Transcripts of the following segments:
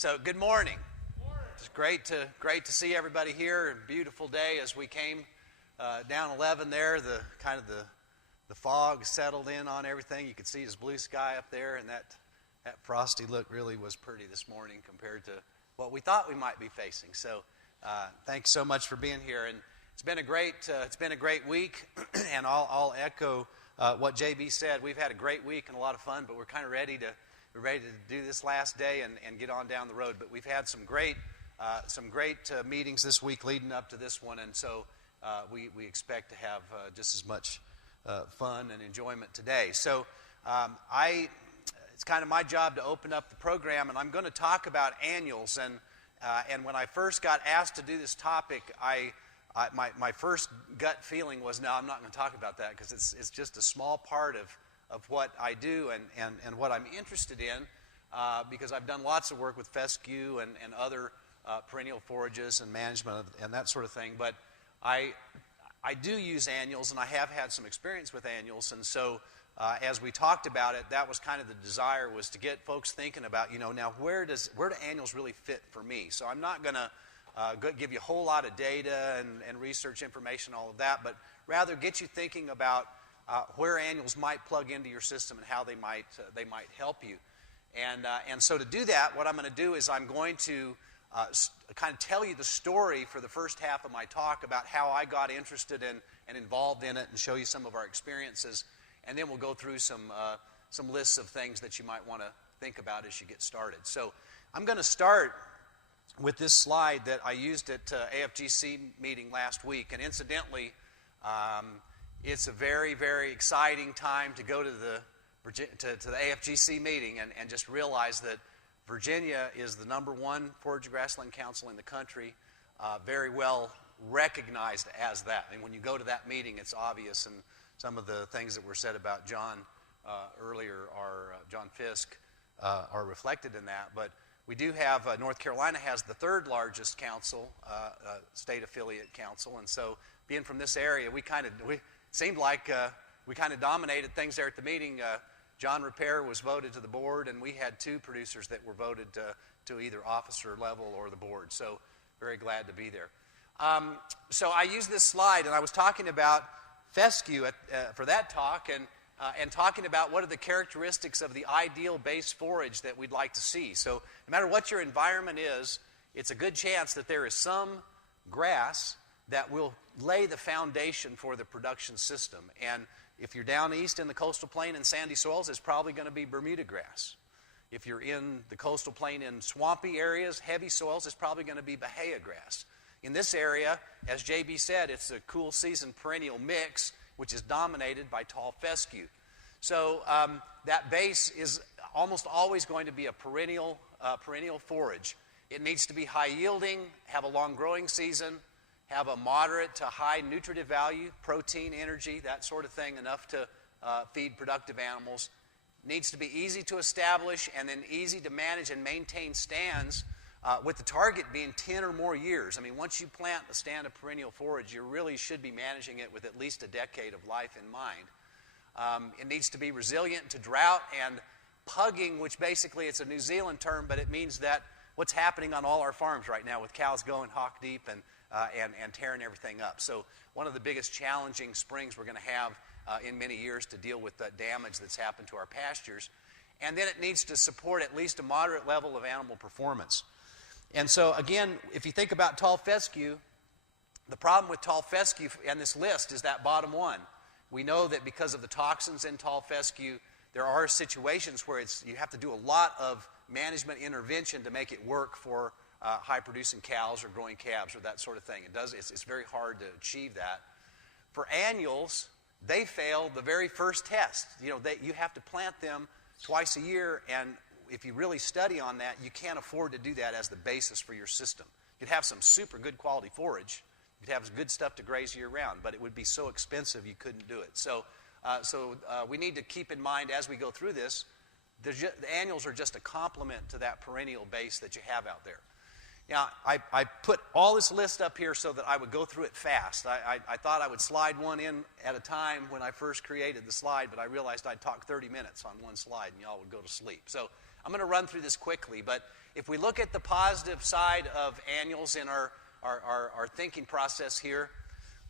So good morning. It's great to see everybody here. A beautiful day as we came down 11 there. The fog settled in on everything. You could see this blue sky up there, and that frosty look really was pretty this morning compared to what we thought we might be facing. So thanks so much for being here. And it's been a great week, and I'll echo what JB said. We've had a great week and a lot of fun, but we're kind of ready to do this last day and get on down the road. But we've had some great meetings this week leading up to this one, and so we expect to have just as much fun and enjoyment today. So it's kind of my job to open up the program, and I'm going to talk about annuals. And when I first got asked to do this topic, my first gut feeling was, no, I'm not going to talk about that because it's just a small part of what I do and what I'm interested in, because I've done lots of work with fescue and other perennial forages and management and that sort of thing. But I do use annuals, and I have had some experience with annuals. And so as we talked about it, that was kind of the desire, was to get folks thinking about, now where do annuals really fit for me? So I'm not going to give you a whole lot of data and research information, all of that, but rather get you thinking about where annuals might plug into your system and how they might help you. And so to do that, what I'm going to do is I'm going to kind of tell you the story for the first half of my talk about how I got interested in and involved in it, and show you some of our experiences. And then we'll go through some lists of things that you might want to think about as you get started. So I'm going to start with this slide that I used at AFGC meeting last week. And incidentally, it's a very, very exciting time to go to the AFGC meeting and just realize that Virginia is the #1 forage grassland council in the country, very well recognized as that. And when you go to that meeting, it's obvious, and some of the things that were said about John earlier, John Fisk, are reflected in that. But we do have, North Carolina has the 3rd largest council, state affiliate council, and so being from this area, we seemed like we kind of dominated things there at the meeting. John Repair was voted to the board, and we had 2 producers that were voted to either officer level or the board. So very glad to be there. So I used this slide, and I was talking about fescue for that talk, and talking about what are the characteristics of the ideal base forage that we'd like to see. So no matter what your environment is, it's a good chance that there is some grass that will lay the foundation for the production system. And if you're down east in the coastal plain and sandy soils, it's probably going to be Bermuda grass. If you're in the coastal plain in swampy areas, heavy soils, it's probably going to be Bahia grass. In this area, as JB said, it's a cool season perennial mix, which is dominated by tall fescue. So that base is almost always going to be a perennial forage. It needs to be high yielding, have a long growing season, have a moderate to high nutritive value, protein, energy, that sort of thing, enough to feed productive animals. Needs to be easy to establish and then easy to manage and maintain stands, with the target being 10 or more years. I mean, once you plant a stand of perennial forage, you really should be managing it with at least a decade of life in mind. It needs to be resilient to drought and pugging, which basically it's a New Zealand term, but it means that what's happening on all our farms right now with cows going hock deep and tearing everything up. So one of the biggest challenging springs we're going to have in many years to deal with the damage that's happened to our pastures. And then it needs to support at least a moderate level of animal performance. And so again, if you think about tall fescue, the problem with tall fescue and this list is that bottom one. We know that because of the toxins in tall fescue, there are situations where you have to do a lot of management intervention to make it work for high-producing cows or growing calves or that sort of thing. It's very hard to achieve that. For annuals, they fail the very first test. You have to plant them twice a year, and if you really study on that, you can't afford to do that as the basis for your system. You'd have some super good quality forage. You'd have good stuff to graze year-round, but it would be so expensive you couldn't do it. So we need to keep in mind as we go through this, the annuals are just a complement to that perennial base that you have out there. Now, I put all this list up here so that I would go through it fast. I thought I would slide one in at a time when I first created the slide, but I realized I'd talk 30 minutes on one slide and y'all would go to sleep. So I'm going to run through this quickly, but if we look at the positive side of annuals in our thinking process here,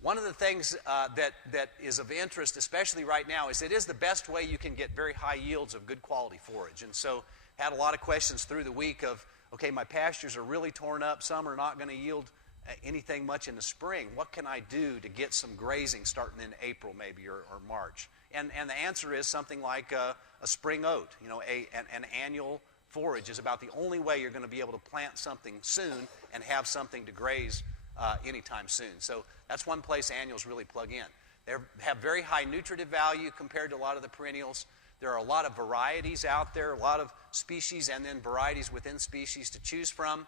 one of the things that is of interest, especially right now, is it is the best way you can get very high yields of good quality forage. And so had a lot of questions through the week of, okay, my pastures are really torn up. Some are not going to yield anything much in the spring. What can I do to get some grazing starting in April maybe or March? And the answer is something like a spring oat. An annual forage is about the only way you're going to be able to plant something soon and have something to graze anytime soon. So that's one place annuals really plug in. They have very high nutritive value compared to a lot of the perennials. There are a lot of varieties out there, a lot of species and then varieties within species to choose from.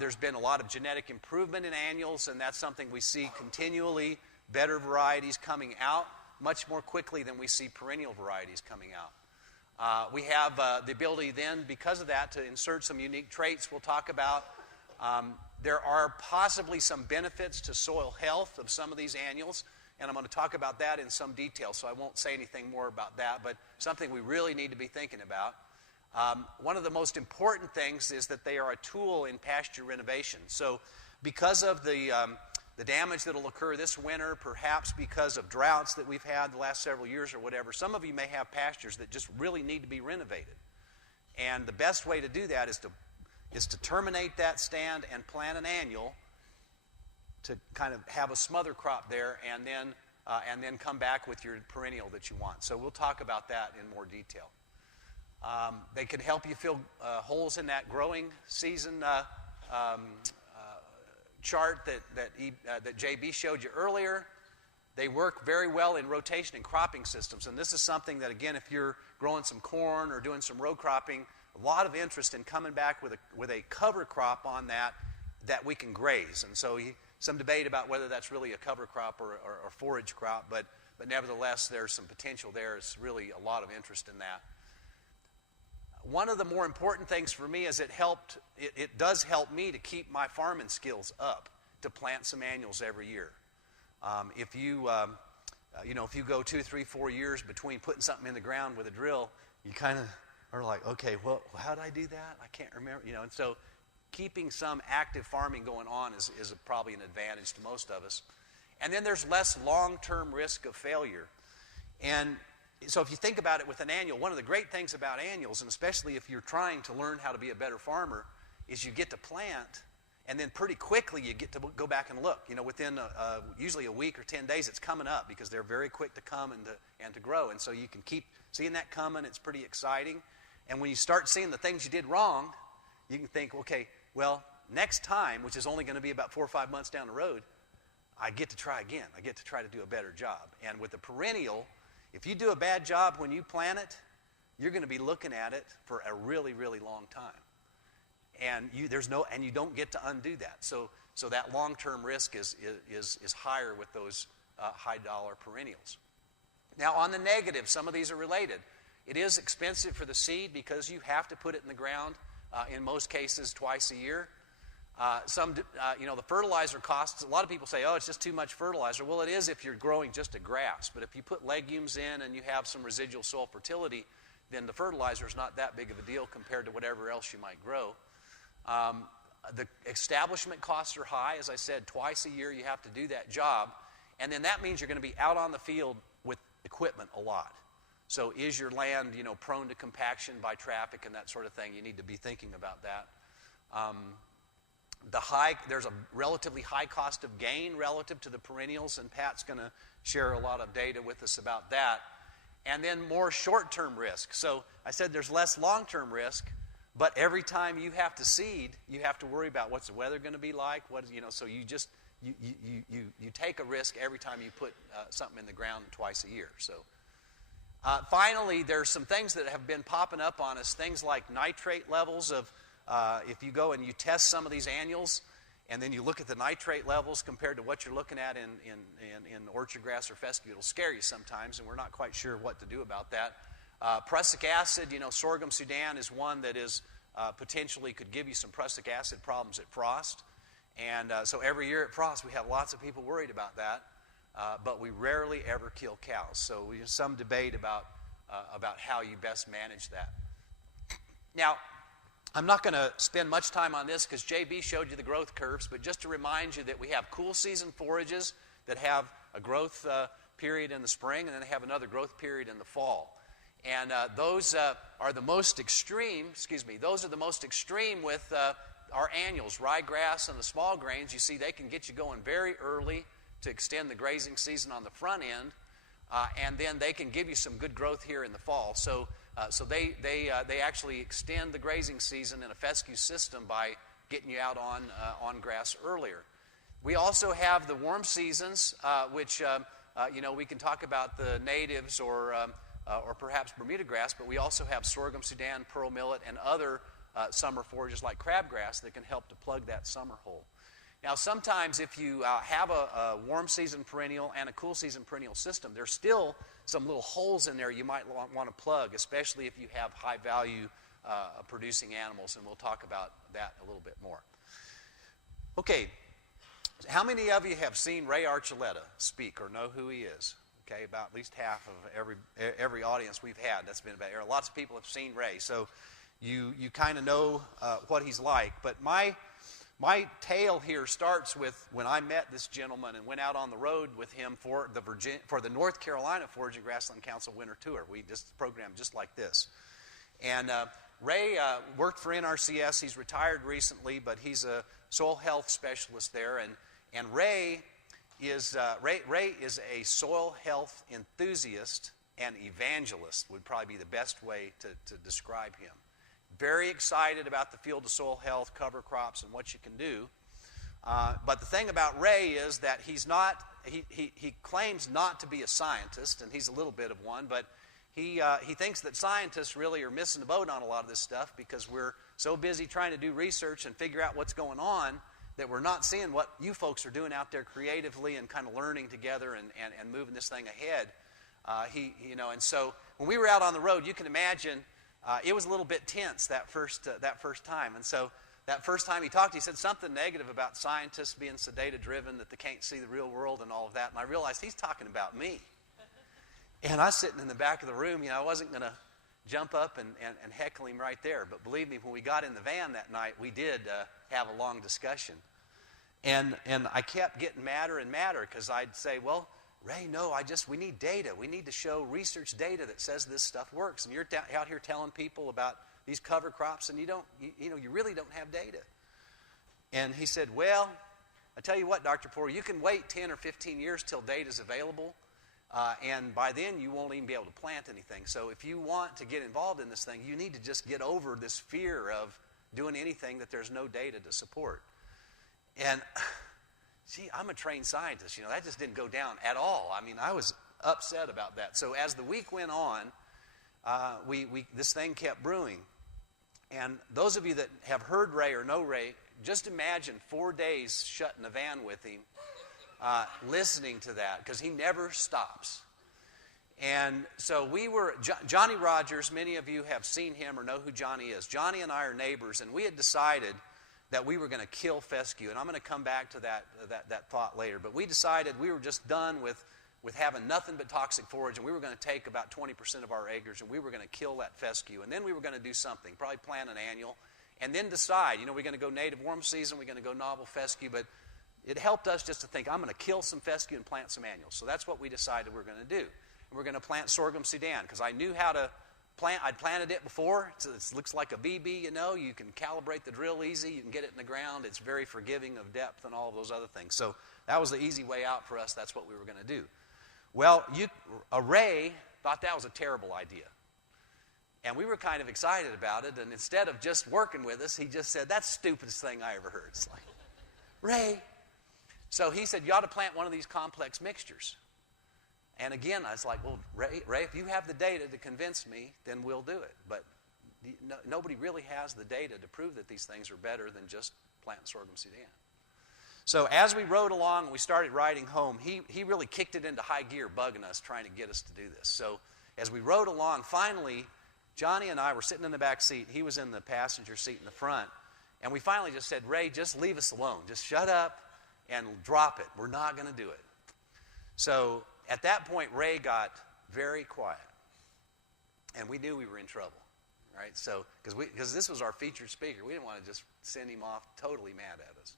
There's been a lot of genetic improvement in annuals, and that's something we see continually, better varieties coming out much more quickly than we see perennial varieties coming out. We have the ability then, because of that, to insert some unique traits we'll talk about. There are possibly some benefits to soil health of some of these annuals, and I'm going to talk about that in some detail, so I won't say anything more about that, but something we really need to be thinking about. One of the most important things is that they are a tool in pasture renovation. So because of the damage that will occur this winter, perhaps because of droughts that we've had the last several years or whatever, some of you may have pastures that just really need to be renovated. And the best way to do that is to terminate that stand and plant an annual to kind of have a smother crop there and then come back with your perennial that you want. So we'll talk about that in more detail. They can help you fill holes in that growing season chart that JB showed you earlier. They work very well in rotation and cropping systems. And this is something that, again, if you're growing some corn or doing some row cropping, a lot of interest in coming back with a cover crop on that we can graze. And so some debate about whether that's really a cover crop or a forage crop, but nevertheless, there's some potential there. It's really a lot of interest in that. One of the more important things for me is it does help me to keep my farming skills up, to plant some annuals every year. If you go 2, 3, 4 years between putting something in the ground with a drill, you kind of are like, okay, well, how did I do that? I can't remember. And so keeping some active farming going on is probably an advantage to most of us. And then there's less long-term risk of failure. And so if you think about it with an annual, one of the great things about annuals, and especially if you're trying to learn how to be a better farmer, is you get to plant, and then pretty quickly you get to go back and look. Within usually a week or 10 days, it's coming up because they're very quick to come and to grow. And so you can keep seeing that coming. It's pretty exciting. And when you start seeing the things you did wrong, you can think, okay, well, next time, which is only going to be about 4 or 5 months down the road, I get to try again. I get to try to do a better job. And with the perennial, if you do a bad job when you plant it, you're going to be looking at it for a really, really long time. And you don't get to undo that. So that long-term risk is higher with those high-dollar perennials. Now, on the negative, some of these are related. It is expensive for the seed because you have to put it in the ground, in most cases, twice a year. The fertilizer costs, a lot of people say, oh, it's just too much fertilizer. Well, it is if you're growing just a grass. But if you put legumes in and you have some residual soil fertility, then the fertilizer is not that big of a deal compared to whatever else you might grow. The establishment costs are high. As I said, twice a year you have to do that job. And then that means you're going to be out on the field with equipment a lot. So is your land, prone to compaction by traffic and that sort of thing? You need to be thinking about that. There's a relatively high cost of gain relative to the perennials, and Pat's going to share a lot of data with us about that. And then more short-term risk. So I said there's less long-term risk, but every time you have to seed, you have to worry about what's the weather going to be like. So you take a risk every time you put something in the ground twice a year. So finally, there's some things that have been popping up on us. Things like nitrate levels of. If you go and you test some of these annuals, and then you look at the nitrate levels compared to what you're looking at in orchard grass or fescue, it'll scare you sometimes, and we're not quite sure what to do about that. Prussic acid, sorghum Sudan is one that is potentially could give you some prussic acid problems at frost. And so every year at frost, we have lots of people worried about that, but we rarely ever kill cows. So there's some debate about how you best manage that. Now, I'm not going to spend much time on this because JB showed you the growth curves, but just to remind you that we have cool season forages that have a growth period in the spring, and then they have another growth period in the fall. And those are the most extreme, those are the most extreme with our annuals, ryegrass and the small grains. You see, they can get you going very early to extend the grazing season on the front end, and then they can give you some good growth here in the fall. So they actually extend the grazing season in a fescue system by getting you out on grass earlier. We also have the warm seasons, which we can talk about the natives or perhaps Bermuda grass, but we also have sorghum Sudan, pearl millet, and other summer forages like crabgrass that can help to plug that summer hole. Now, sometimes if you have a warm season perennial and a cool season perennial system, there's still some little holes in there you might want to plug, especially if you have high value producing animals, and we'll talk about that a little bit more. Okay, how many of you have seen Ray Archuleta speak or know who he is? Okay, about at least half of every audience we've had. That's been about lots of people have seen Ray, so you kind of know what he's like. But my tale here starts with when I met this gentleman and went out on the road with him for the North Carolina Foraging Grassland Council Winter Tour. We just programmed just like this. And Ray worked for NRCS. He's retired recently, but he's a soil health specialist there. And Ray is a soil health enthusiast and evangelist would probably be the best way to describe him. Very excited about the field of soil health, cover crops, and what you can do. But the thing about Ray is that he claims not to be a scientist, and he's a little bit of one, but he thinks that scientists really are missing the boat on a lot of this stuff because we're so busy trying to do research and figure out what's going on that we're not seeing what you folks are doing out there creatively and kind of learning together and moving this thing ahead. And so when we were out on the road, you can imagine it was a little bit tense that first time. And so that first time he talked, he said something negative about scientists being so data-driven that they can't see the real world and all of that. And I realized he's talking about me. And I was sitting in the back of the room. I wasn't going to jump up and heckle him right there. But believe me, when we got in the van that night, we did have a long discussion. And I kept getting madder and madder because I'd say, well, Ray, no, we need data. We need to show research data that says this stuff works. And you're out here telling people about these cover crops, and you really don't have data. And he said, well, I tell you what, Dr. Poore, you can wait 10 or 15 years till data's available, and by then you won't even be able to plant anything. So if you want to get involved in this thing, you need to just get over this fear of doing anything that there's no data to support. And gee, I'm a trained scientist. That just didn't go down at all. I mean, I was upset about that. So as the week went on, this thing kept brewing. And those of you that have heard Ray or know Ray, just imagine 4 days shut in a van with him, listening to that, because he never stops. And so Johnny Rogers, many of you have seen him or know who Johnny is. Johnny and I are neighbors, and we had decided that we were going to kill fescue. And I'm going to come back to that thought later. But we decided we were just done with having nothing but toxic forage, and we were going to take about 20% of our acres, and we were going to kill that fescue. And then we were going to do something, probably plant an annual, and then decide, we're going to go native warm season, we're going to go novel fescue. But it helped us just to think, I'm going to kill some fescue and plant some annuals. So that's what we decided we were going to do. And we're going to plant sorghum Sudan, because I knew how to plant. I'd planted it before. It looks like a BB, you can calibrate the drill easy, you can get it in the ground. It's very forgiving of depth and all of those other things. So that was the easy way out for us. That's what we were going to do. Well, Ray thought that was a terrible idea. And we were kind of excited about it, and instead of just working with us, he just said, that's the stupidest thing I ever heard. It's like, Ray. So he said, you ought to plant one of these complex mixtures. And again, I was like, well, Ray, if you have the data to convince me, then we'll do it. But nobody really has the data to prove that these things are better than just planting sorghum Sudan. So as we rode along and we started riding home, he really kicked it into high gear, bugging us, trying to get us to do this. So as we rode along, finally, Johnny and I were sitting in the back seat. He was in the passenger seat in the front. And we finally just said, Ray, just leave us alone. Just shut up and drop it. We're not going to do it. So at that point, Ray got very quiet. And we knew we were in trouble. right? So, because this was our featured speaker, we didn't want to just send him off totally mad at us.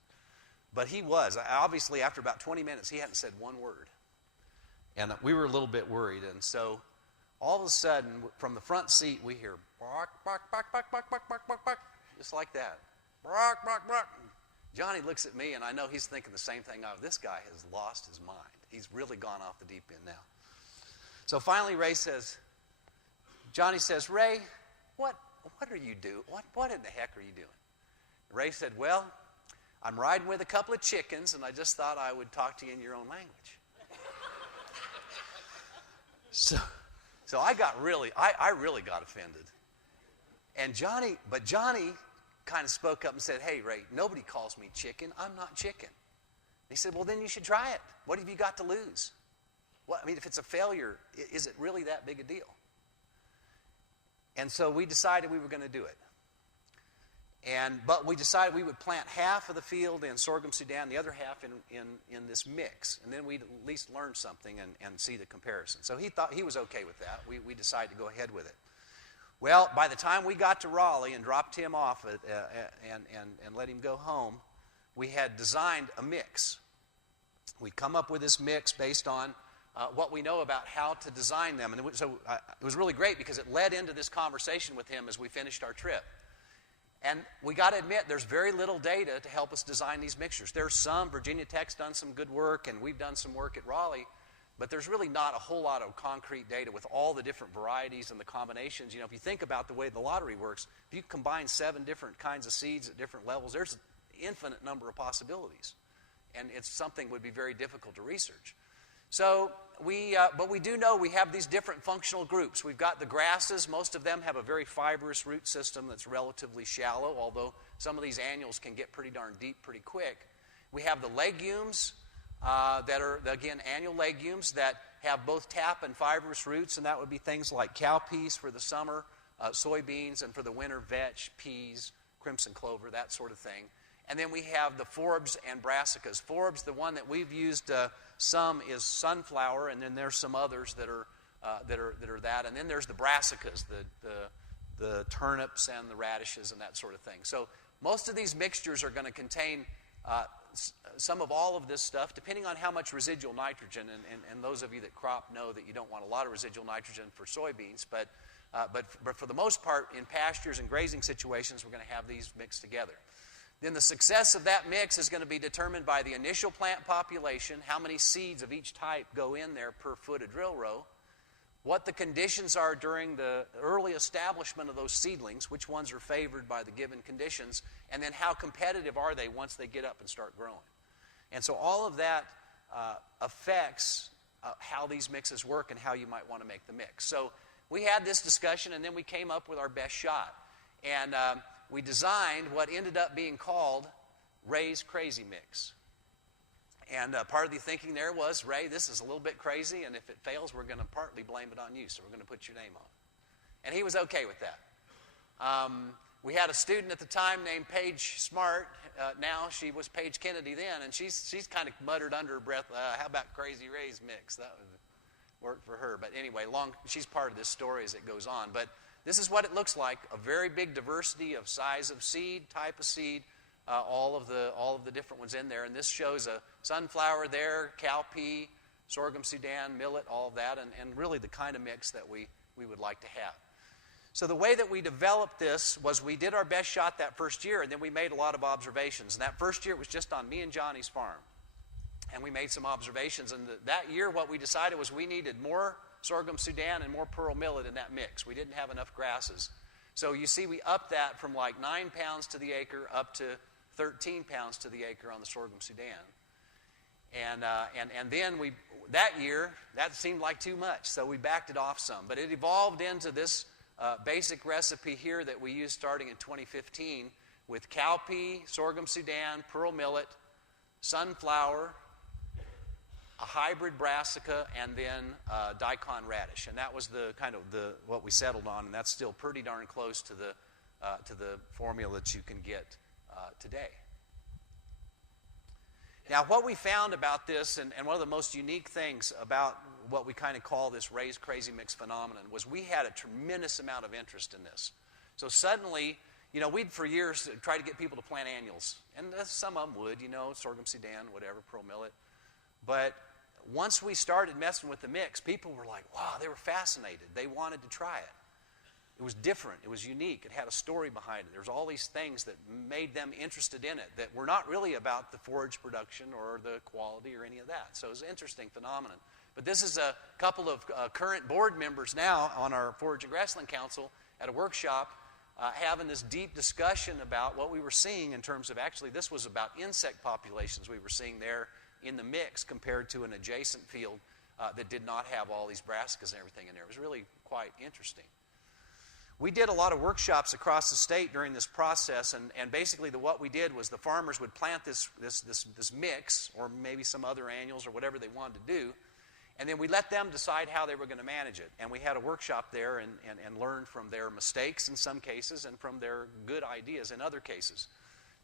But he was. Obviously, after about 20 minutes, he hadn't said one word. And we were a little bit worried. And so, all of a sudden, from the front seat, we hear bark, bark, bark, bark, bark, bark, bark, bark, bark, just like that. Bark, bark, bark. Johnny looks at me, and I know he's thinking the same thing. This guy has lost his mind. He's really gone off the deep end now. So finally, Johnny says, Ray, what are you doing? What in the heck are you doing? Ray said, well, I'm riding with a couple of chickens, and I just thought I would talk to you in your own language. So I really got offended. And Johnny kind of spoke up and said, hey, Ray, nobody calls me chicken. I'm not chicken. He said, well, then you should try it. What have you got to lose? Well, I mean, if it's a failure, is it really that big a deal? And so we decided we were going to do it. But we decided we would plant half of the field in sorghum Sudan, the other half in this mix. And then we'd at least learn something and see the comparison. So he thought he was okay with that. We decided to go ahead with it. Well, by the time we got to Raleigh and dropped him off and let him go home, we had designed a mix. We'd come up with this mix based on what we know about how to design them. And it was really great because it led into this conversation with him as we finished our trip. And we got to admit, there's very little data to help us design these mixtures. There's some. Virginia Tech's done some good work, and we've done some work at Raleigh. But there's really not a whole lot of concrete data with all the different varieties and the combinations. You know, if you think about the way the lottery works, if you combine 7 different kinds of seeds at different levels, there's an infinite number of possibilities. And it's something that would be very difficult to research. So but we do know we have these different functional groups. We've got the grasses. Most of them have a very fibrous root system that's relatively shallow, although some of these annuals can get pretty darn deep pretty quick. We have the legumes that are, again, annual legumes that have both tap and fibrous roots, and that would be things like cowpeas for the summer, soybeans, and for the winter, vetch, peas, crimson clover, that sort of thing. And then we have the forbs and brassicas. Forbs, the one that we've used some is sunflower, and then there's some others that are that. And then there's the brassicas, the turnips and the radishes and that sort of thing. So most of these mixtures are going to contain some of all of this stuff, depending on how much residual nitrogen. And those of you that crop know that you don't want a lot of residual nitrogen for soybeans, but for the most part, in pastures and grazing situations, we're going to have these mixed together. Then the success of that mix is going to be determined by the initial plant population, how many seeds of each type go in there per foot of drill row, what the conditions are during the early establishment of those seedlings, which ones are favored by the given conditions, and then how competitive are they once they get up and start growing. And so all of that affects how these mixes work and how you might want to make the mix. So we had this discussion, and then we came up with our best shot. And we designed what ended up being called Ray's Crazy Mix. And part of the thinking there was, Ray, this is a little bit crazy, and if it fails, we're going to partly blame it on you, so we're going to put your name on it. And he was okay with that. We had a student at the time named Paige Smart. Now she was Paige Kennedy then, and she's kind of muttered under her breath, how about Crazy Ray's Mix? That would work for her. But anyway, she's part of this story as it goes on. But this is what it looks like, a very big diversity of size of seed, type of seed, all of the different ones in there. And this shows a sunflower there, cowpea, sorghum Sudan, millet, all of that, and really the kind of mix that we would like to have. So the way that we developed this was we did our best shot that first year, and then we made a lot of observations. And that first year it was just on me and Johnny's farm. And we made some observations. And that year what we decided was we needed more sorghum Sudan and more pearl millet in that mix. We didn't have enough grasses. So you see we upped that from like 9 pounds to the acre up to 13 pounds to the acre on the sorghum Sudan. And then that year, that seemed like too much, so we backed it off some. But it evolved into this basic recipe here that we used starting in 2015 with cowpea, sorghum Sudan, pearl millet, sunflower, a hybrid brassica, and then daikon radish. And that was the kind of what we settled on, and that's still pretty darn close to the formula that you can get today. Now, what we found about this, and one of the most unique things about what we kind of call this Ray's Crazy Mix phenomenon, was we had a tremendous amount of interest in this. So suddenly, we'd for years try to get people to plant annuals. And some of them would, sorghum sudan, whatever, pearl millet. But once we started messing with the mix, people were like, wow, they were fascinated. They wanted to try it. It was different. It was unique. It had a story behind it. There's all these things that made them interested in it that were not really about the forage production or the quality or any of that. So it was an interesting phenomenon. But this is a couple of current board members now on our Forage and Grassland Council at a workshop having this deep discussion about what we were seeing in terms of, actually this was about insect populations we were seeing there in the mix compared to an adjacent field that did not have all these brassicas and everything in there. It was really quite interesting. We did a lot of workshops across the state during this process, and basically what we did was the farmers would plant this mix, or maybe some other annuals or whatever they wanted to do, and then we let them decide how they were going to manage it. And we had a workshop there and learned from their mistakes in some cases and from their good ideas in other cases.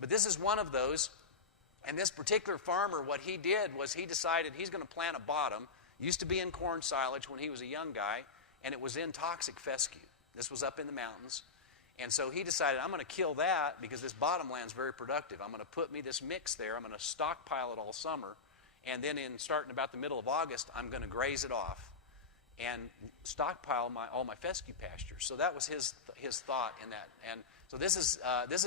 But this is one of those, and this particular farmer, what he did was he decided he's going to plant a bottom. Used to be in corn silage when he was a young guy, and it was in toxic fescue. This was up in the mountains. And so he decided, I'm going to kill that because this bottomland's very productive. I'm going to put me this mix there. I'm going to stockpile it all summer. And then starting about the middle of August, I'm going to graze it off and stockpile all my fescue pastures. So that was his thought in that. And so this is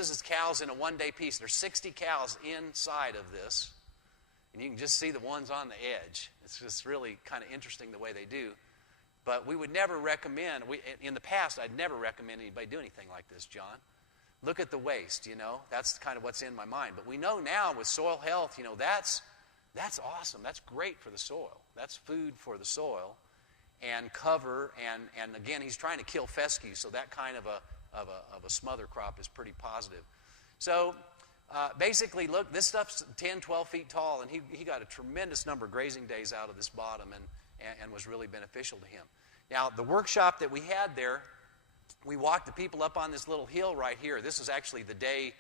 his cows in a one-day piece. There's 60 cows inside of this. And you can just see the ones on the edge. It's just really kind of interesting the way they do. But we would never recommend, in the past, I'd never recommend anybody do anything like this, John. Look at the waste, That's kind of what's in my mind. But we know now with soil health, that's awesome. That's great for the soil. That's food for the soil and cover. And again, he's trying to kill fescue, so that kind of a smother crop is pretty positive. So basically, look, this stuff's 10, 12 feet tall, and he got a tremendous number of grazing days out of this bottom and was really beneficial to him. Now, the workshop that we had there, we walked the people up on this little hill right here. This was actually the day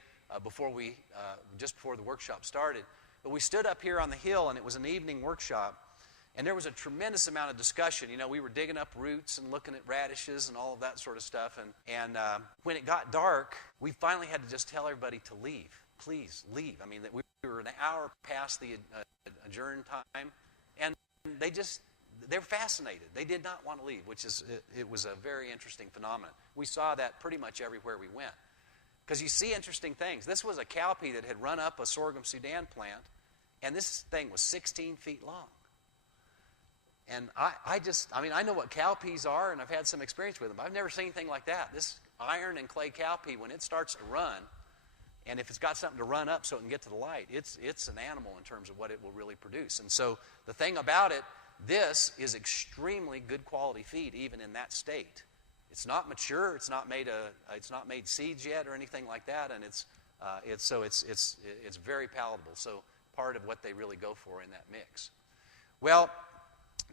just before the workshop started. But we stood up here on the hill, and it was an evening workshop, and there was a tremendous amount of discussion. We were digging up roots and looking at radishes and all of that sort of stuff. And when it got dark, we finally had to just tell everybody to leave. Please, leave. I mean, we were an hour past the adjourned time, and they were fascinated. They did not want to leave, it was a very interesting phenomenon. We saw that pretty much everywhere we went. Because you see interesting things. This was a cowpea that had run up a sorghum sudan plant, and this thing was 16 feet long. And I know what cowpeas are, and I've had some experience with them. I've never seen anything like that. This iron and clay cowpea, when it starts to run, and if it's got something to run up so it can get to the light, it's an animal in terms of what it will really produce. And so the thing about it, this is extremely good quality feed, even in that state. It's not mature. It's not made seeds yet or anything like that, and it's very palatable. So part of what they really go for in that mix. Well,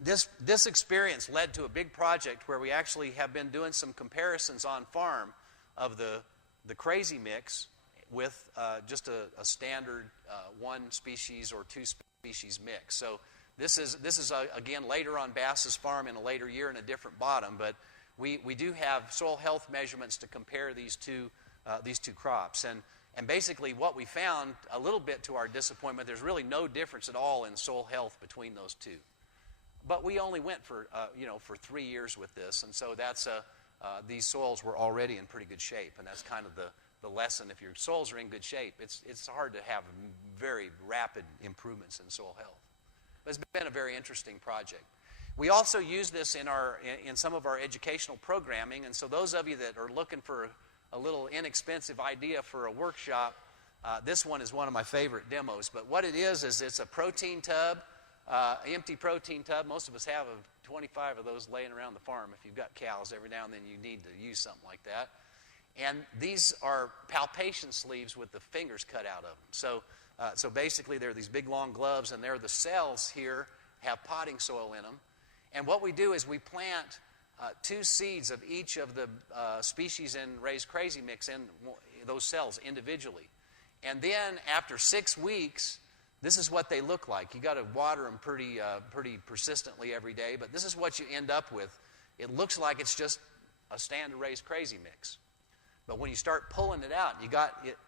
this experience led to a big project where we actually have been doing some comparisons on farm of the crazy mix with just a standard one species or two species mix. So this is again later on Bass's farm in a later year in a different bottom, but we do have soil health measurements to compare these two crops. And basically what we found, a little bit to our disappointment, there's really no difference at all in soil health between those two. But we only went for 3 years with this, and so these soils were already in pretty good shape, and that's kind of the lesson. If your soils are in good shape, it's hard to have very rapid improvements in soil health. But it's been a very interesting project. We also use this in some of our educational programming, and so those of you that are looking for a little inexpensive idea for a workshop, this one is one of my favorite demos. But what it is it's a protein tub, empty protein tub. Most of us have 25 of those laying around the farm. If you've got cows, every now and then you need to use something like that. And these are palpation sleeves with the fingers cut out of them. So basically they're these big long gloves, and the cells here have potting soil in them. And what we do is we plant 2 seeds of each of the species in Raised Crazy Mix in those cells individually. And then after 6 weeks, this is what they look like. You got to water them pretty persistently every day, but this is what you end up with. It looks like it's just a standard Raised Crazy Mix. But when you start pulling it out,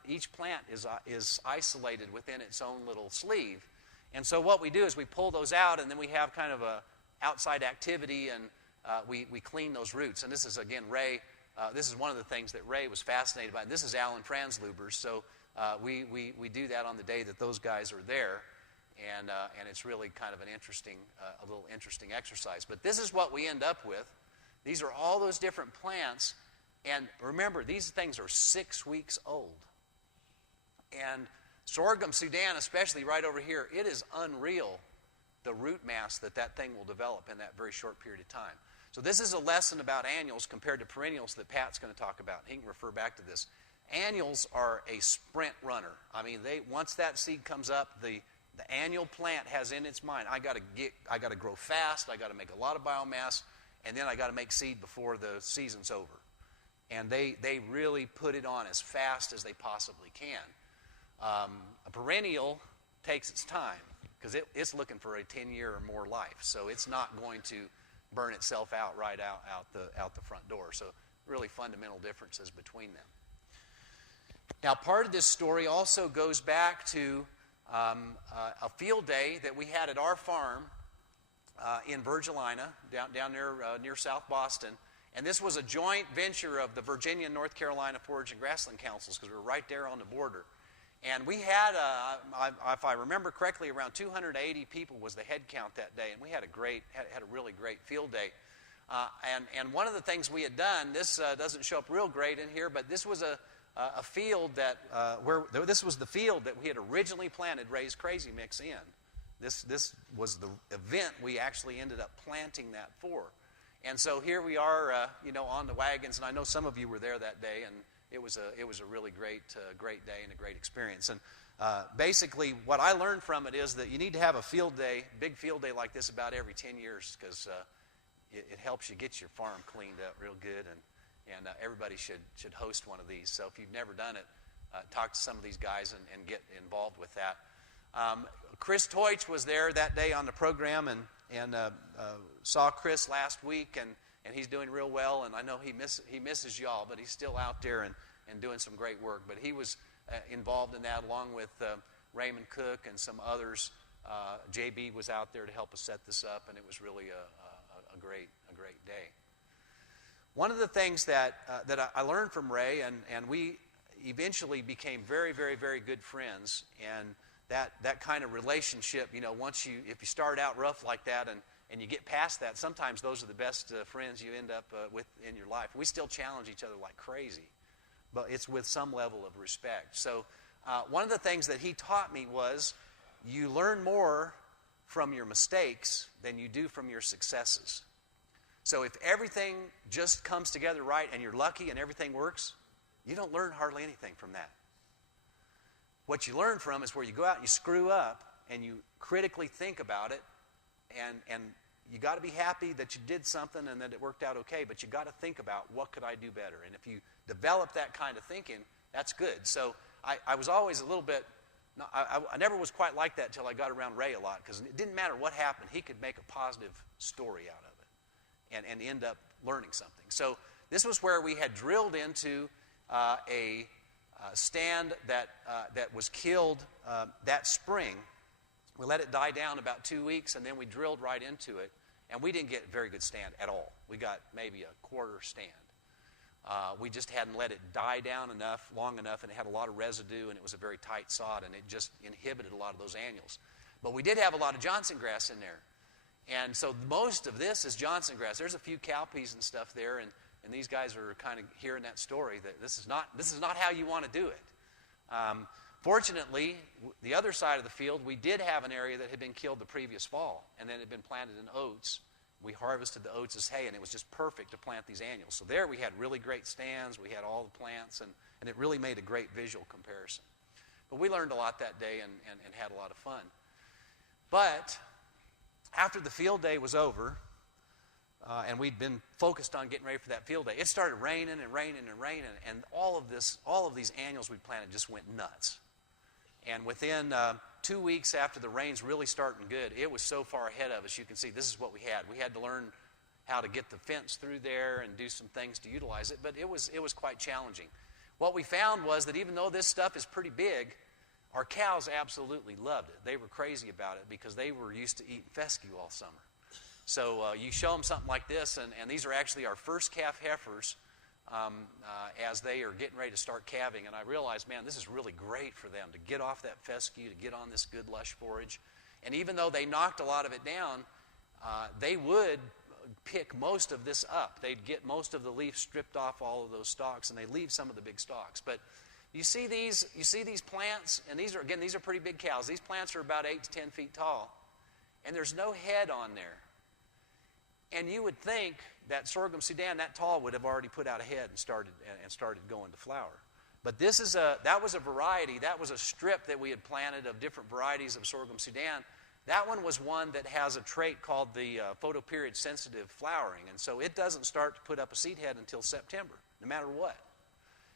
each plant is isolated within its own little sleeve. And so what we do is we pull those out, and then we have kind of a outside activity, and we clean those roots. And this is, again, Ray. This is one of the things that Ray was fascinated by. And this is Alan Franzluber's. So we do that on the day that those guys are there. And it's really kind of a little interesting exercise. But this is what we end up with. These are all those different plants. And remember, these things are 6 weeks old. And sorghum Sudan, especially right over here, it is unreal, the root mass that thing will develop in that very short period of time. So this is a lesson about annuals compared to perennials that Pat's going to talk about. He can refer back to this. Annuals are a sprint runner. I mean, once that seed comes up, the annual plant has in its mind, I got to grow fast, I got to make a lot of biomass, and then I got to make seed before the season's over. And they really put it on as fast as they possibly can. A perennial takes its time because it's looking for a 10-year or more life. So it's not going to burn itself out right out the front door. So really fundamental differences between them. Now, part of this story also goes back to a field day that we had at our farm in Virgilina, down near South Boston. And this was a joint venture of the Virginia and North Carolina Forage and Grassland Councils because we were right there on the border. And we had, if I remember correctly, around 280 people was the head count that day. And we had a really great field day. And one of the things we had done, this doesn't show up real great in here, but this was a field this was the field that we had originally planted raised crazy mix in. This was the event we actually ended up planting that for. And so here we are, on the wagons, and I know some of you were there that day, and it was a really great day and a great experience. And basically, what I learned from it is that you need to have a big field day like this about every 10 years because it helps you get your farm cleaned up real good, and everybody should host one of these. So if you've never done it, talk to some of these guys and get involved with that. Chris Teutsch was there that day on the program, and saw Chris last week, and he's doing real well. And I know he misses y'all, but he's still out there and doing some great work. But he was involved in that along with Raymond Cook and some others. JB was out there to help us set this up, and it was really a great day. One of the things that I learned from Ray, and we eventually became very, very, very good friends, and that kind of relationship, if you start out rough like that and you get past that, sometimes those are the best friends you end up with in your life. We still challenge each other like crazy, but it's with some level of respect. So one of the things that he taught me was you learn more from your mistakes than you do from your successes. So if everything just comes together right and you're lucky and everything works, you don't learn hardly anything from that. What you learn from is where you go out and you screw up and you critically think about it, and you got to be happy that you did something and that it worked out okay, but you got to think about what could I do better. And if you develop that kind of thinking, that's good. So I was always a little bit, I never was quite like that until I got around Ray a lot, because it didn't matter what happened, he could make a positive story out of it and end up learning something. So this was where we had drilled into a stand that was killed that spring. We let it die down about 2 weeks, and then we drilled right into it, and we didn't get a very good stand at all. We got maybe a quarter stand. We just hadn't let it die down long enough, and it had a lot of residue, and it was a very tight sod, and it just inhibited a lot of those annuals. But we did have a lot of Johnson grass in there, and so most of this is Johnson grass. There's a few cowpeas and stuff there, and these guys are kind of hearing that story that this is not how you want to do it. Fortunately, the other side of the field, we did have an area that had been killed the previous fall, and then it had been planted in oats. We harvested the oats as hay, and it was just perfect to plant these annuals. So there we had really great stands. We had all the plants, and it really made a great visual comparison. But we learned a lot that day and had a lot of fun. But after the field day was over, and we'd been focused on getting ready for that field day, it started raining and raining and raining, and all of these annuals we'd planted just went nuts. And within 2 weeks after the rains really starting good, it was so far ahead of us. You can see this is what we had. We had to learn how to get the fence through there and do some things to utilize it, but it was quite challenging. What we found was that even though this stuff is pretty big, our cows absolutely loved it. They were crazy about it because they were used to eating fescue all summer. So you show them something like this, and these are actually our first calf heifers as they are getting ready to start calving. And I realized, man, this is really great for them to get off that fescue, to get on this good lush forage. And even though they knocked a lot of it down, they would pick most of this up. They'd get most of the leaves stripped off all of those stalks, and they leave some of the big stalks. But you see these plants, and these are pretty big cows. These plants are about 8 to 10 feet tall, and there's no head on there. And you would think that sorghum Sudan, that tall, would have already put out a head and started going to flower. But that was a variety. That was a strip that we had planted of different varieties of sorghum Sudan. That one was one that has a trait called the photoperiod sensitive flowering. And so it doesn't start to put up a seed head until September, no matter what.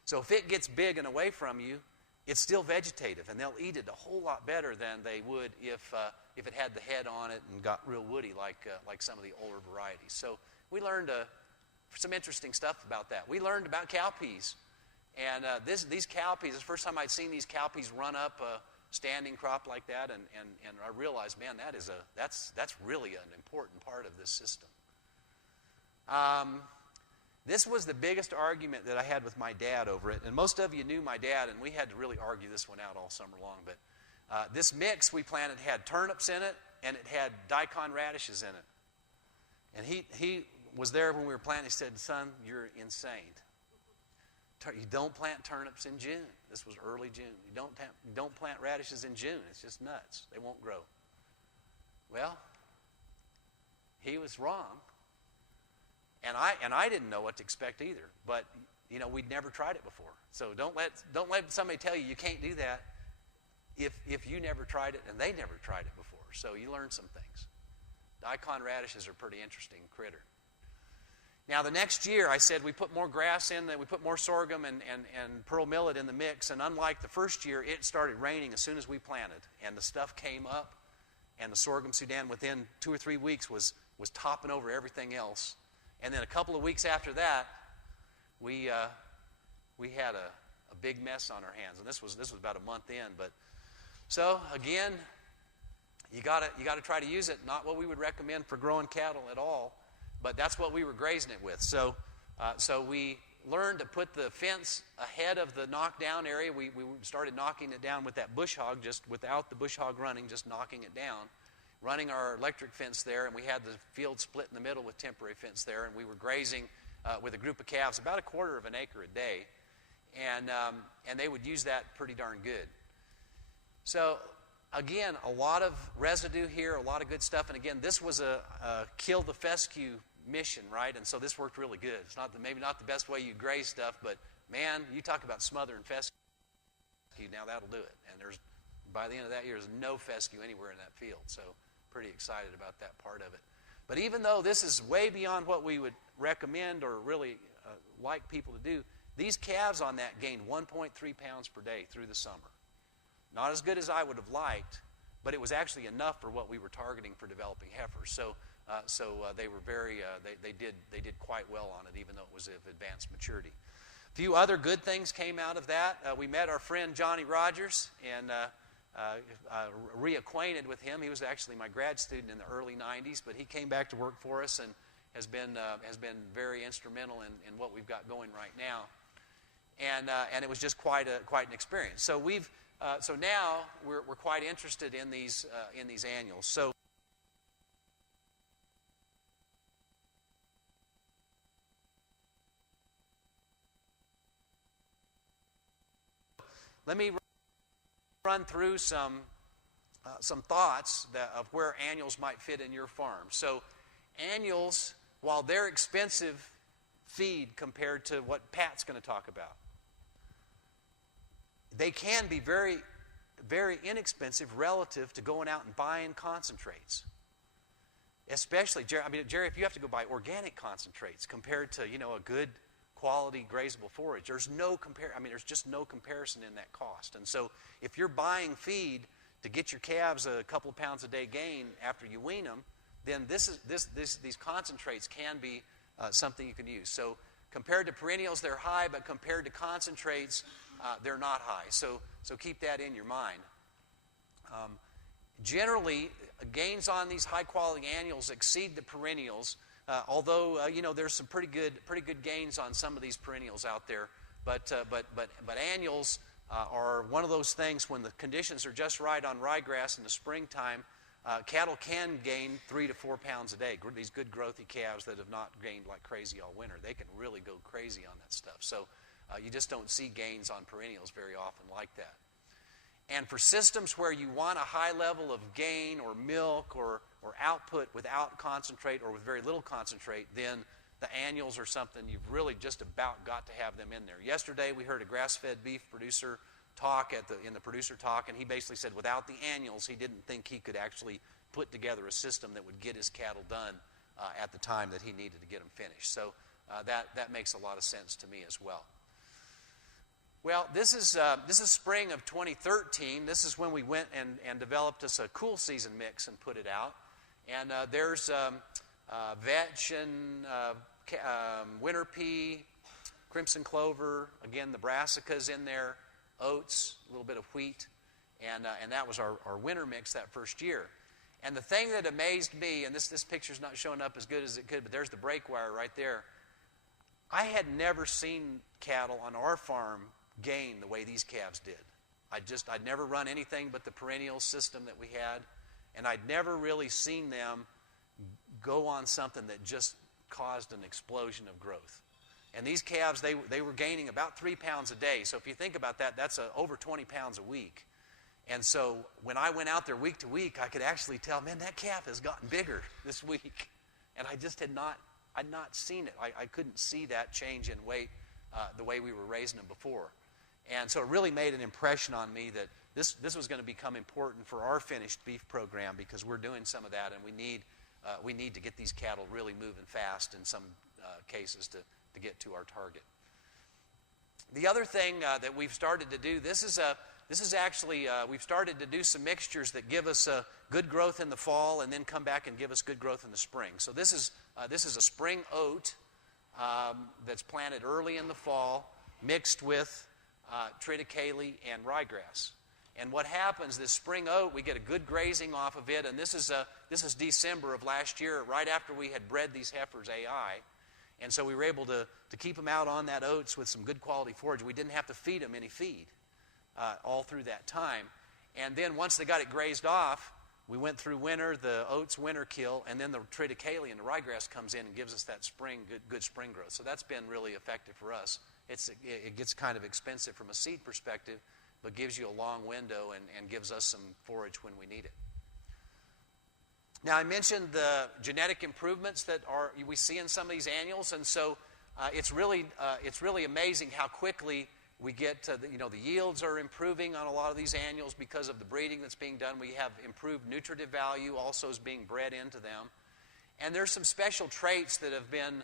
So if it gets big and away from you, it's still vegetative, and they'll eat it a whole lot better than they would if it had the head on it and got real woody like some of the older varieties. So we learned some interesting stuff about that. We learned about cowpeas. And these cowpeas, this is the first time I'd seen these cowpeas run up a standing crop like that, and I realized, man, that's really an important part of this system. This was the biggest argument that I had with my dad over it, and most of you knew my dad, and we had to really argue this one out all summer long. But this mix we planted had turnips in it, and it had daikon radishes in it. And he was there when we were planting. He said, "Son, you're insane. You don't plant turnips in June." This was early June. You don't plant radishes in June. It's just nuts. They won't grow. Well, he was wrong. And I didn't know what to expect either. But we'd never tried it before. So don't let somebody tell you can't do that if you never tried it and they never tried it before. So you learn some things. Daikon radishes are a pretty interesting critter. Now, the next year, I said we put more grass in, we put more sorghum and pearl millet in the mix, and unlike the first year, it started raining as soon as we planted, and the stuff came up, and the sorghum Sudan within 2 or 3 weeks was topping over everything else. And then a couple of weeks after that, we had a big mess on our hands, and this was about a month in. But so again, you got to try to use it. Not what we would recommend for growing cattle at all. But that's what we were grazing it with. So we learned to put the fence ahead of the knockdown area. We started knocking it down with that bush hog, just without the bush hog running, just knocking it down, running our electric fence there, and we had the field split in the middle with temporary fence there, and we were grazing with a group of calves, about 1/4 of an acre a day, and they would use that pretty darn good. So again, a lot of residue here, a lot of good stuff, and again, this was a kill the fescue mission, right? And so this worked really good. It's maybe not the best way you graze stuff, but man, you talk about smothering fescue, now that'll do it. And by the end of that year, there's no fescue anywhere in that field. So pretty excited about that part of it. But even though this is way beyond what we would recommend or really like people to do, these calves on that gained 1.3 pounds per day through the summer. Not as good as I would have liked, but it was actually enough for what we were targeting for developing heifers. So they were they did quite well on it, even though it was of advanced maturity. A few other good things came out of that. We met our friend Johnny Rogers and reacquainted with him. He was actually my grad student in the early 90s, but he came back to work for us and has been very instrumental in what we've got going right now. And it was just quite an experience. So so now we're quite interested in these annuals. So let me run through some thoughts of where annuals might fit in your farm. So annuals, while they're expensive feed compared to what Pat's going to talk about, they can be very, very inexpensive relative to going out and buying concentrates. Especially, Jerry, if you have to go buy organic concentrates compared to, a good quality grazable forage, there's just no comparison in that cost. And so if you're buying feed to get your calves a couple of pounds a day gain after you wean them, then these concentrates can be something you can use. So Compared to perennials, they're high, but compared to concentrates, they're not high. So keep that in your mind. Generally, gains on these high-quality annuals exceed the perennials, although there's some pretty good gains on some of these perennials out there. But annuals are one of those things when the conditions are just right on ryegrass in the springtime. Cattle can gain 3 to 4 pounds a day. These good growthy calves that have not gained like crazy all winter, they can really go crazy on that stuff. So you just don't see gains on perennials very often like that. And for systems where you want a high level of gain or milk or output without concentrate or with very little concentrate, then the annuals are something you've really just about got to have them in there. Yesterday we heard a grass-fed beef producer talk in the producer talk, and he basically said without the annuals he didn't think he could actually put together a system that would get his cattle done at the time that he needed to get them finished. So that makes a lot of sense to me as well. Well, this is spring of 2013. This is when we went and developed us a cool season mix and put it out. And there's vetch and winter pea, crimson clover, again the brassicas in there, oats, a little bit of wheat, and that was our winter mix that first year. And the thing that amazed me, and this picture's not showing up as good as it could, but there's the break wire right there. I had never seen cattle on our farm gain the way these calves did. I'd never run anything but the perennial system that we had, and I'd never really seen them go on something that just caused an explosion of growth. And these calves, they were gaining about 3 pounds a day. So if you think about that, that's over 20 pounds a week. And so when I went out there week to week, I could actually tell, man, that calf has gotten bigger this week. And I just I'd not seen it. I couldn't see that change in weight the way we were raising them before. And so it really made an impression on me that this was going to become important for our finished beef program, because we're doing some of that, and we need to get these cattle really moving fast in some cases to get to our target. The other thing that we've started to do, this is actually we've started to do some mixtures that give us good growth in the fall and then come back and give us good growth in the spring. So this is a spring oat that's planted early in the fall, mixed with triticale and ryegrass. And what happens, this spring oat, we get a good grazing off of it, and this is December of last year, right after we had bred these heifers AI. And so we were able to keep them out on that oats with some good quality forage. We didn't have to feed them any feed all through that time. And then once they got it grazed off, we went through winter, the oats winter kill, and then the triticale and the ryegrass comes in and gives us that good spring growth. So that's been really effective for us. It gets kind of expensive from a seed perspective, but gives you a long window and gives us some forage when we need it. Now, I mentioned the genetic improvements that we see in some of these annuals, and so it's really amazing how quickly we get the yields are improving on a lot of these annuals because of the breeding that's being done. We have improved nutritive value also is being bred into them, and there's some special traits that have been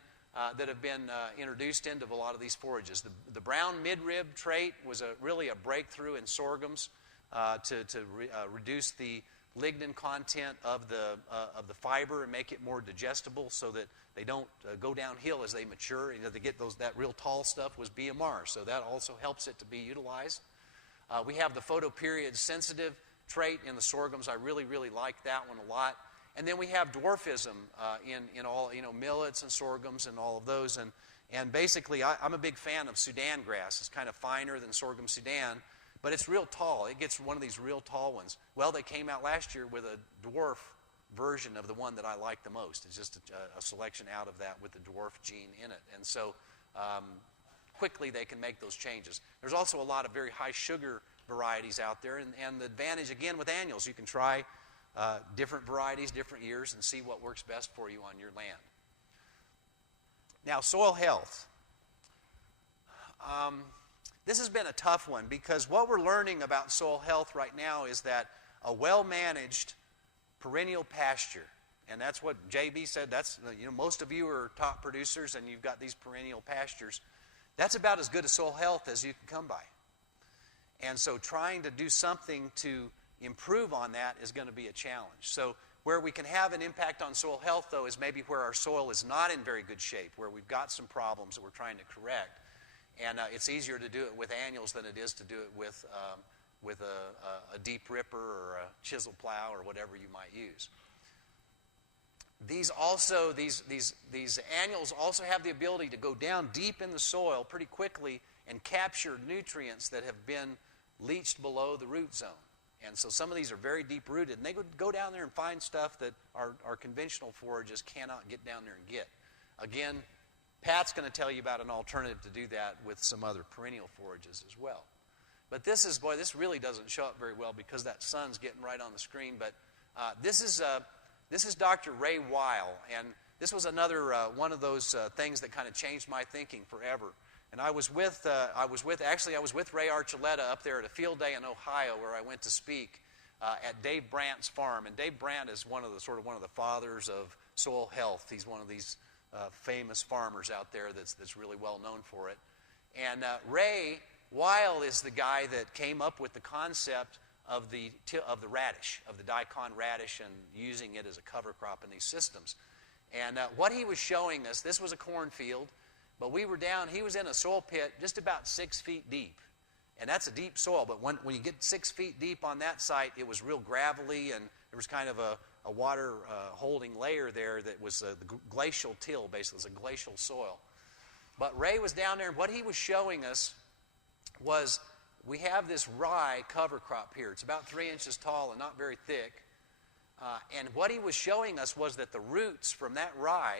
introduced into a lot of these forages. The brown midrib trait was really a breakthrough in sorghums to reduce the lignin content of the fiber and make it more digestible so that they don't go downhill as they mature. They get that real tall stuff was BMR, so that also helps it to be utilized. We have the photoperiod sensitive trait in the sorghums. I really like that one a lot. And then we have dwarfism in all millets and sorghums and all of those. And basically, I'm a big fan of Sudan grass. It's kind of finer than sorghum Sudan, but it's real tall. It gets one of these real tall ones. Well, they came out last year with a dwarf version of the one that I like the most. It's just a selection out of that with the dwarf gene in it. And so quickly they can make those changes. There's also a lot of very high sugar varieties out there. And the advantage, again, with annuals, you can try different varieties, different years, and see what works best for you on your land. Now, soil health. This has been a tough one because what we're learning about soil health right now is that a well-managed perennial pasture, and that's what JB said, that's, most of you are top producers and you've got these perennial pastures, that's about as good a soil health as you can come by. And so trying to do something to improve on that is going to be a challenge. So Where we can have an impact on soil health, though, is maybe where our soil is not in very good shape, where we've got some problems that we're trying to correct. And it's easier to do it with annuals than it is to do it with a deep ripper or a chisel plow or whatever you might use. These annuals also have the ability to go down deep in the soil pretty quickly and capture nutrients that have been leached below the root zone. And so some of these are very deep rooted, and they go down there and find stuff that our conventional forages cannot get down there and get. Again, Pat's going to tell you about an alternative to do that with some other perennial forages as well. But this really doesn't show up very well because that sun's getting right on the screen. But this is Dr. Ray Weil, and this was another one of those things that kind of changed my thinking forever. And I was with Ray Archuleta up there at a field day in Ohio where I went to speak at Dave Brandt's farm. And Dave Brandt is one of the fathers of soil health. He's one of these famous farmers out there that's really well known for it. And Ray Weil is the guy that came up with the concept of the radish, of the daikon radish, and using it as a cover crop in these systems. And what he was showing us, this was a cornfield, but he was in a soil pit just about 6 feet deep. And that's a deep soil, but when you get 6 feet deep on that site, it was real gravelly, and there was kind of a water holding layer there that was the glacial till, basically. It was a glacial soil. But Ray was down there, and what he was showing us was we have this rye cover crop here. It's about 3 inches tall and not very thick. And what he was showing us was that the roots from that rye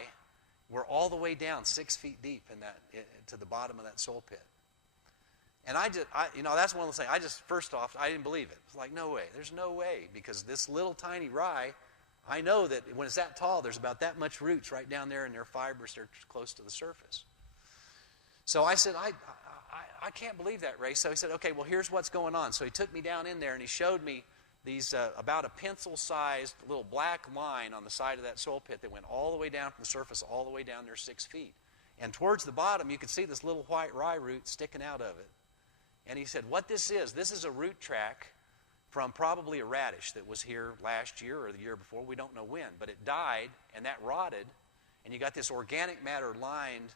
were all the way down 6 feet deep to the bottom of that soil pit. And that's one of those things. First off, I didn't believe it. It's like, no way. There's no way, because this little tiny rye, I know that when it's that tall, there's about that much roots right down there, and their fibers are close to the surface. So I said, I can't believe that, Ray. So he said, okay, well, here's what's going on. So he took me down in there, and he showed me these about a pencil-sized little black line on the side of that soil pit that went all the way down from the surface, all the way down there 6 feet. And towards the bottom, you could see this little white rye root sticking out of it. And he said, what this is a root track from probably a radish that was here last year or the year before. We don't know when, but it died, and that rotted, and you got this organic matter-lined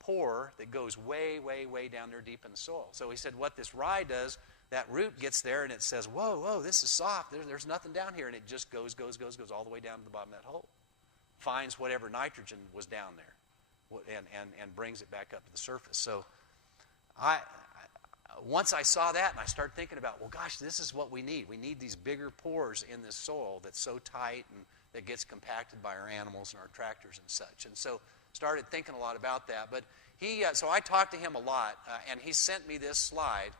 Poore that goes way, way, way down there deep in the soil. So he said what this rye does, that root gets there and it says, whoa, this is soft. There's nothing down here. And it just goes all the way down to the bottom of that hole. Finds whatever nitrogen was down there and brings it back up to the surface. So once I saw that and I started thinking about, well, gosh, this is what we need. We need these bigger pores in this soil that's so tight and that gets compacted by our animals and our tractors and such. And so started thinking a lot about that. But so I talked to him a lot, and he sent me this slide.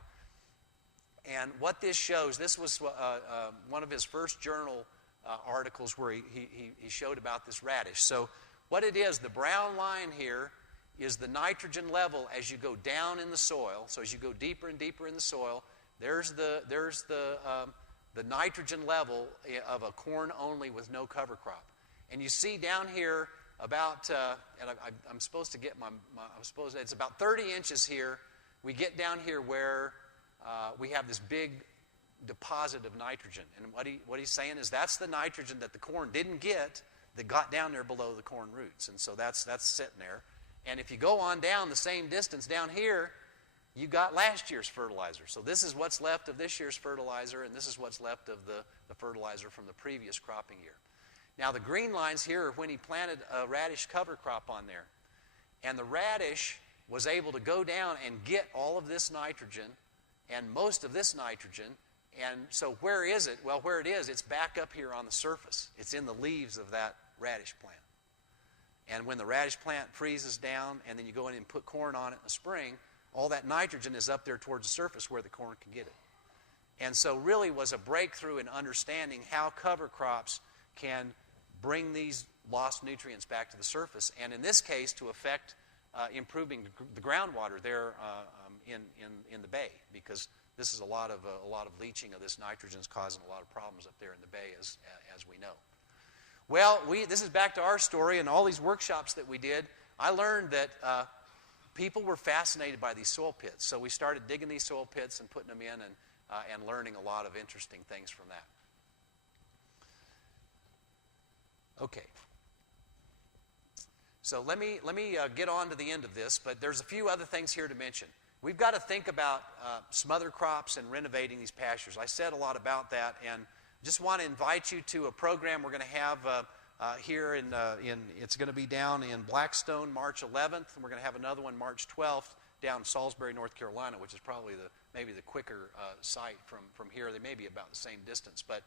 And what this shows, this was one of his first journal articles where he showed about this radish. So what it is, the brown line here is the nitrogen level as you go down in the soil. So as you go deeper and deeper in the soil, there's the nitrogen level of a corn only with no cover crop. And you see down here about, and I'm supposed to get it's about 30 inches here. We get down here where we have this big deposit of nitrogen. And what he's saying is that's the nitrogen that the corn didn't get that got down there below the corn roots. And so that's sitting there. And if you go on down the same distance down here, you got last year's fertilizer. So this is what's left of this year's fertilizer, and this is what's left of the fertilizer from the previous cropping year. Now the green lines here are when he planted a radish cover crop on there. And the radish was able to go down and get all of this nitrogen and most of this nitrogen. And so where is it? Well, where it is, it's back up here on the surface. It's in the leaves of that radish plant. And when the radish plant freezes down and then you go in and put corn on it in the spring, all that nitrogen is up there towards the surface where the corn can get it. And so really was a breakthrough in understanding how cover crops can bring these lost nutrients back to the surface, and in this case to affect improving the groundwater there in the bay, because this is a lot of leaching of this nitrogen is causing a lot of problems up there in the bay, as we know. Well, this is back to our story and all these workshops that we did. I learned that people were fascinated by these soil pits, so we started digging these soil pits and putting them in and learning a lot of interesting things from that. Okay. So let me get on to the end of this, but there's a few other things here to mention. We've got to think about smother crops and renovating these pastures. I said a lot about that, and just want to invite you to a program we're going to have here it's going to be down in Blackstone March 11th, and we're going to have another one March 12th down in Salisbury, North Carolina, which is probably maybe the quicker site from here. They may be about the same distance, but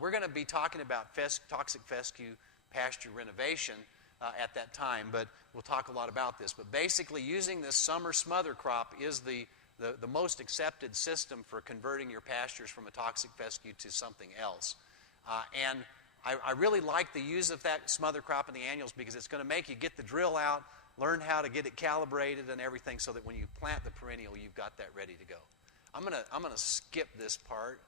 we're going to be talking about toxic fescue pasture renovation at that time, but we'll talk a lot about this. But basically, using this summer smother crop is the most accepted system for converting your pastures from a toxic fescue to something else. And I really like the use of that smother crop in the annuals because it's going to make you get the drill out, learn how to get it calibrated and everything so that when you plant the perennial, you've got that ready to go. I'm gonna skip this part,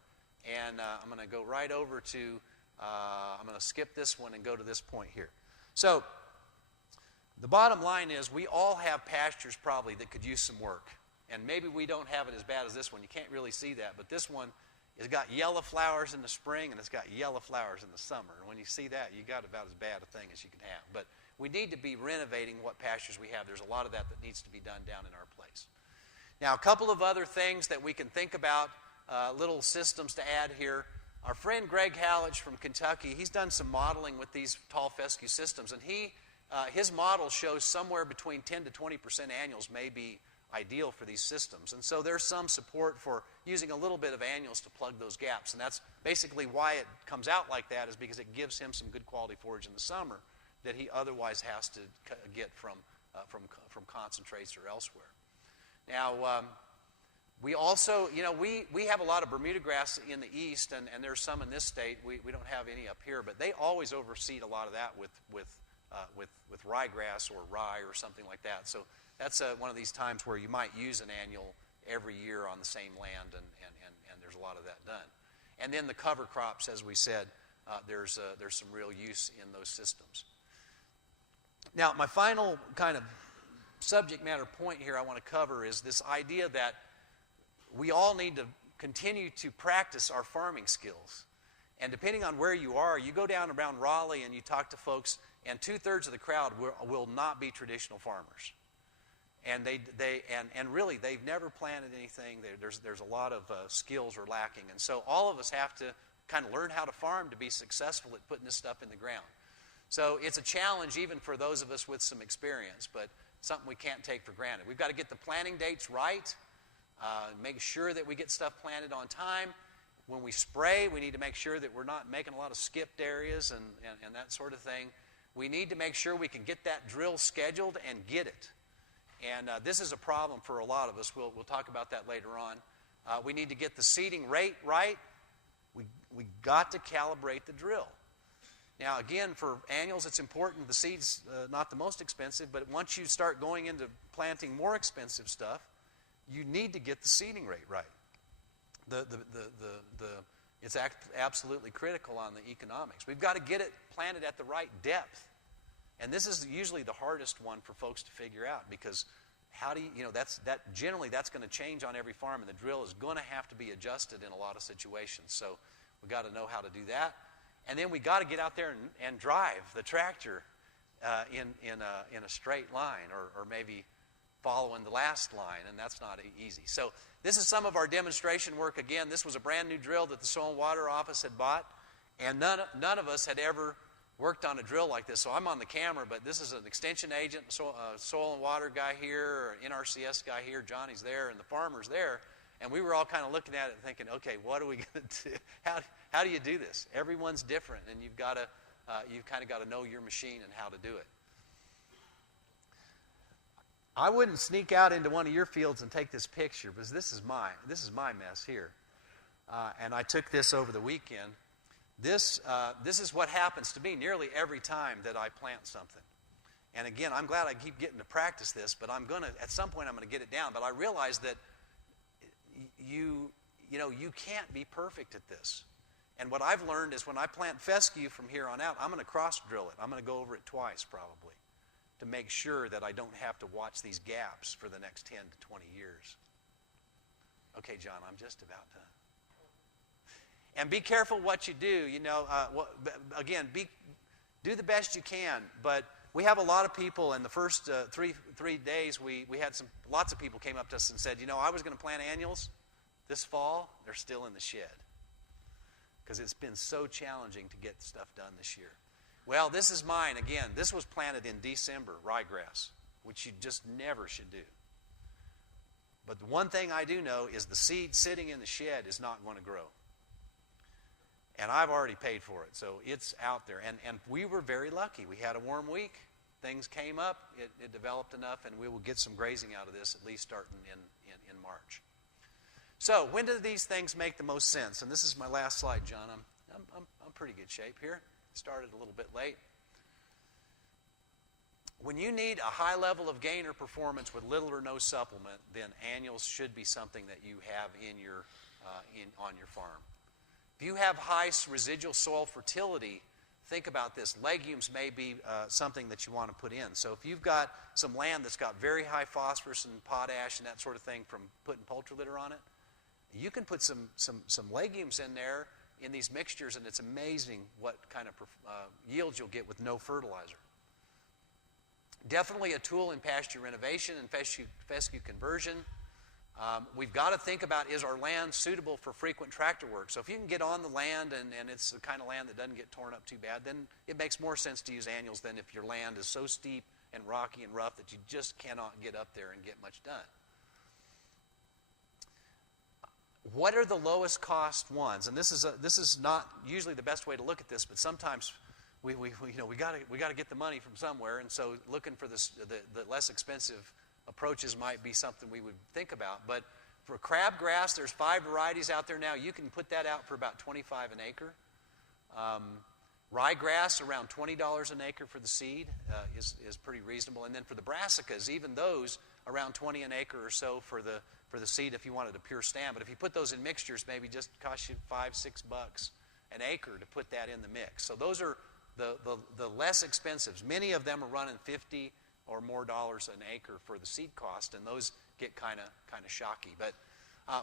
and I'm going to go right over to, I'm going to skip this one and go to this point here. So the bottom line is we all have pastures probably that could use some work. And maybe we don't have it as bad as this one. You can't really see that. But this one has got yellow flowers in the spring and it's got yellow flowers in the summer. And when you see that, you got about as bad a thing as you can have. But we need to be renovating what pastures we have. There's a lot of that needs to be done down in our place. Now, a couple of other things that we can think about, little systems to add here. Our friend Greg Hallich from Kentucky, he's done some modeling with these tall fescue systems. And his model shows somewhere between 10 to 20% annuals may be ideal for these systems. And so there's some support for using a little bit of annuals to plug those gaps. And that's basically why it comes out like that, is because it gives him some good quality forage in the summer that he otherwise has to get from concentrates or elsewhere. Now, we also, we have a lot of Bermuda grass in the east, and there's some in this state. We don't have any up here, but they always overseed a lot of that with ryegrass or rye or something like that. So that's one of these times where you might use an annual every year on the same land, and there's a lot of that done. And then the cover crops, as we said, there's some real use in those systems. Now, my final kind of subject matter point here I want to cover is this idea that we all need to continue to practice our farming skills. And depending on where you are, you go down around Raleigh and you talk to folks, and 2/3 of the crowd will not be traditional farmers. And and really, they've never planted anything. There's a lot of skills are lacking. And so all of us have to kind of learn how to farm to be successful at putting this stuff in the ground. So it's a challenge even for those of us with some experience, but something we can't take for granted. We've got to get the planting dates right, make sure that we get stuff planted on time. When we spray, we need to make sure that we're not making a lot of skipped areas and that sort of thing. We need to make sure we can get that drill scheduled and get it. And this is a problem for a lot of us. We'll talk about that later on. We need to get the seeding rate right. We got to calibrate the drill. Now, again, for annuals, it's important. The seed's not the most expensive, but once you start going into planting more expensive stuff, you need to get the seeding rate right. It's absolutely critical on the economics. We've got to get it planted at the right depth. And this is usually the hardest one for folks to figure out, because how do you, generally that's going to change on every farm, and the drill is going to have to be adjusted in a lot of situations. So we've got to know how to do that. And then we got to get out there and drive the tractor in a straight line, or maybe following the last line, and that's not easy. So this is some of our demonstration work. Again, this was a brand new drill that the Soil and Water Office had bought, and none of us had ever worked on a drill like this. So I'm on the camera, but this is an extension agent, soil and water guy here, an NRCS guy here, Johnny's there, and the farmer's there. And we were all kind of looking at it and thinking, okay, what are we going to do? How do you do this? Everyone's different, and you've kind of got to know your machine and how to do it. I wouldn't sneak out into one of your fields and take this picture, because this is my mess here. And I took this over the weekend. This is what happens to me nearly every time that I plant something. And again, I'm glad I keep getting to practice this, but at some point I'm going to get it down. But I realize that you can't be perfect at this. And what I've learned is when I plant fescue from here on out, I'm going to cross drill it. I'm going to go over it twice probably to make sure that I don't have to watch these gaps for the next 10 to 20 years. Okay, John, I'm just about done. And be careful what you do. Again, do the best you can. But we have a lot of people in the first three days. We had lots of people came up to us and said, I was going to plant annuals this fall. They're still in the shed because it's been so challenging to get stuff done this year. Well, this is mine. Again, this was planted in December, ryegrass, which you just never should do. But the one thing I do know is the seed sitting in the shed is not going to grow. And I've already paid for it, so it's out there. And we were very lucky. We had a warm week. Things came up. It developed enough, and we will get some grazing out of this, at least starting in March. So when do these things make the most sense? And this is my last slide, John. I'm pretty good shape here. Started a little bit late. When you need a high level of gain or performance with little or no supplement, then annuals should be something that you have on your farm. If you have high residual soil fertility, think about this. Legumes may be something that you want to put in. So if you've got some land that's got very high phosphorus and potash and that sort of thing from putting poultry litter on it, you can put some legumes in there in these mixtures, and it's amazing what kind of yields you'll get with no fertilizer. Definitely a tool in pasture renovation and fescue conversion. We've got to think about, is our land suitable for frequent tractor work? So if you can get on the land and it's the kind of land that doesn't get torn up too bad, then it makes more sense to use annuals than if your land is so steep and rocky and rough that you just cannot get up there and get much done. What are the lowest cost ones? And this is not usually the best way to look at this, but sometimes we got to get the money from somewhere, and so looking for the less expensive approaches might be something we would think about. But for crabgrass, there's 5 varieties out there now. You can put that out for about $25 an acre. Ryegrass, around $20 an acre for the seed is pretty reasonable. And then for the brassicas, even those, around $20 an acre or so for the seed if you wanted a pure stand. But if you put those in mixtures, maybe just cost you $5-6 an acre to put that in the mix. So those are the less expensives. Many of them are running $50 or more an acre for the seed cost, and those get kind of shocky. But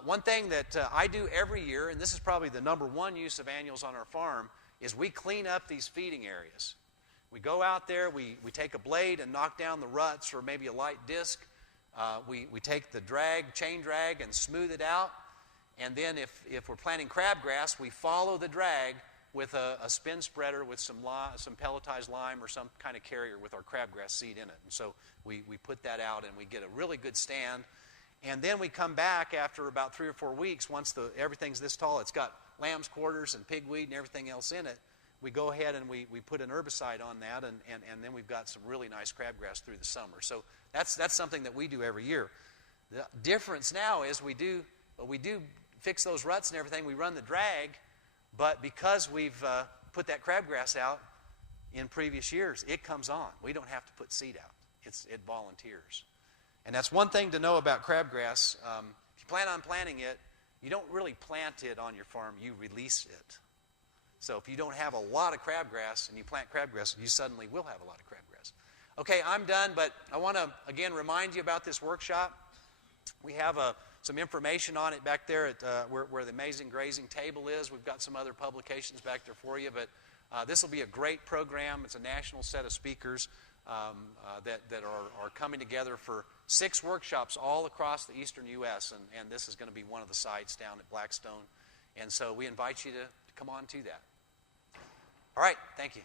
one thing that I do every year, and this is probably the number one use of annuals on our farm, is we clean up these feeding areas. We go out there, we take a blade and knock down the ruts or maybe a light disc. We take the chain drag and smooth it out. And then if we're planting crabgrass, we follow the drag with a spin spreader with some pelletized lime or some kind of carrier with our crabgrass seed in it. And so we put that out and we get a really good stand. And then we come back after about 3 or 4 weeks, once everything's this tall, it's got lamb's quarters and pigweed and everything else in it, we go ahead and we put an herbicide on that, and then we've got some really nice crabgrass through the summer. So that's something that we do every year. The difference now is we do fix those ruts and everything, we run the drag, but because we've put that crabgrass out in previous years, it comes on. We don't have to put seed out. It volunteers. And that's one thing to know about crabgrass. If you plan on planting it, you don't really plant it on your farm, you release it. So if you don't have a lot of crabgrass and you plant crabgrass, you suddenly will have a lot of crabgrass. Okay, I'm done, but I want to, again, remind you about this workshop. We have some information on it back there at where the Amazing Grazing table is. We've got some other publications back there for you, but this will be a great program. It's a national set of speakers that are coming together for 6 workshops all across the eastern U.S., and this is going to be one of the sites down at Blackstone. And so we invite you to come on to that. All right, thank you.